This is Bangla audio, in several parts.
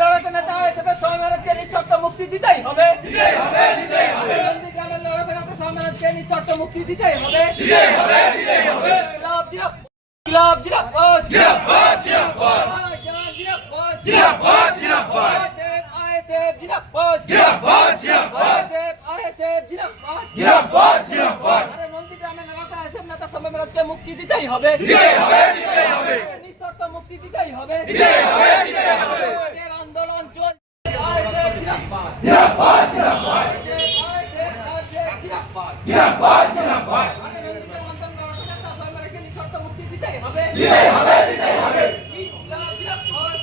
লড়াকু নেতা হিসেবে সৌম্যরাজকে নিঃশর্ত মুক্তি দিতেই হবে নন্দীগ্রামের লড়াকু নেতা সৌম্যরাজকে নিঃশর্ত মুক্তি দিতেই হবে জিরাফ জিরাফ জিরাফ জিরাফ বস জান আইএসএফ আইএসএফ আরে আইএসএফ নেতা সৌম্যরাজকে মুক্তি দিতেই হবে। নিঃশর্ত মুক্তি দিতেই হবে। এদের আন্দোলন চলছে। আইএসএফ জিন্দাবাদ জিন্দাবাদ নন্দীগ্রাম অঞ্চল লড়াকু নেতা সৌম্যরাজকে নিঃশর্ত মুক্তি দিতেই হবে।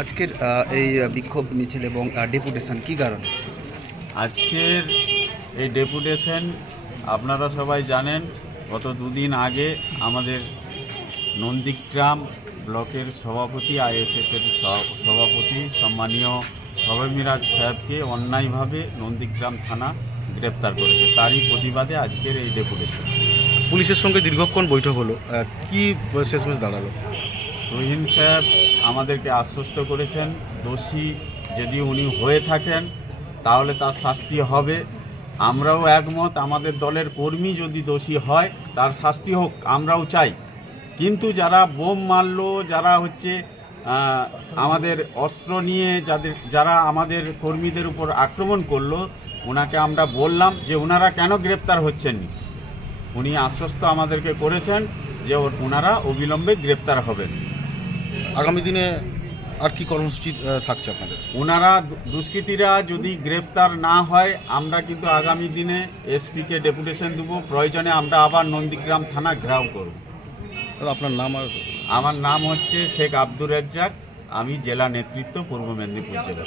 আজকের এই বিক্ষোভ মিছিল এবং ডেপুটেশন কি কারণে? আজকের এই ডেপুটেশন আপনারা সবাই জানেন, গত দুদিন আগে আমাদের নন্দীগ্রাম ব্লকের সভাপতি আইএসএফের সভাপতি সম্মানীয় সবাই মিরাজ সাহেবকে অন্যায়ভাবে নন্দীগ্রাম থানা গ্রেপ্তার করেছে। তারই প্রতিবাদে আজকের এই ডেপুটেশন পুলিশের সঙ্গে দীর্ঘক্ষণ বৈঠক হলো কি শেষমেশ দাঁড়াল? রহিম সাহেব আমাদেরকে আশ্বস্ত করেছেন, দোষী যদি উনি হয়ে থাকেন, তাহলে তার শাস্তি হবে। আমরাও একমত, আমাদের দলের কর্মী যদি দোষী হয়, তার শাস্তি হোক, আমরাও চাই। কিন্তু যারা বোম মারলো, যারা হচ্ছে আমাদের অস্ত্র নিয়ে যাদের, যারা আমাদের কর্মীদের উপর আক্রমণ করল, ওনাকে আমরা বললাম যে, ওনারা কেন গ্রেপ্তার হচ্ছেন উনি আশ্বস্ত আমাদেরকে করেছেন যে ওনারা অবিলম্বে গ্রেপ্তার হবেন। আগামী দিনে আর কি কর্মসূচি থাকছে আপনাদের? ওনারা দুষ্কৃতীরা যদি গ্রেপ্তার না হয় আমরা কিন্তু আগামী দিনে এসপিকে ডেপুটেশন দেব। প্রয়োজনে আমরা আবার নন্দীগ্রাম থানা ঘেরাও করব। আপনার নাম আর আমার নাম হচ্ছে শেখ আব্দুর রাজ্জাক। আমি জেলা নেতৃত্ব পূর্ব মেদিনীপুর জেলা।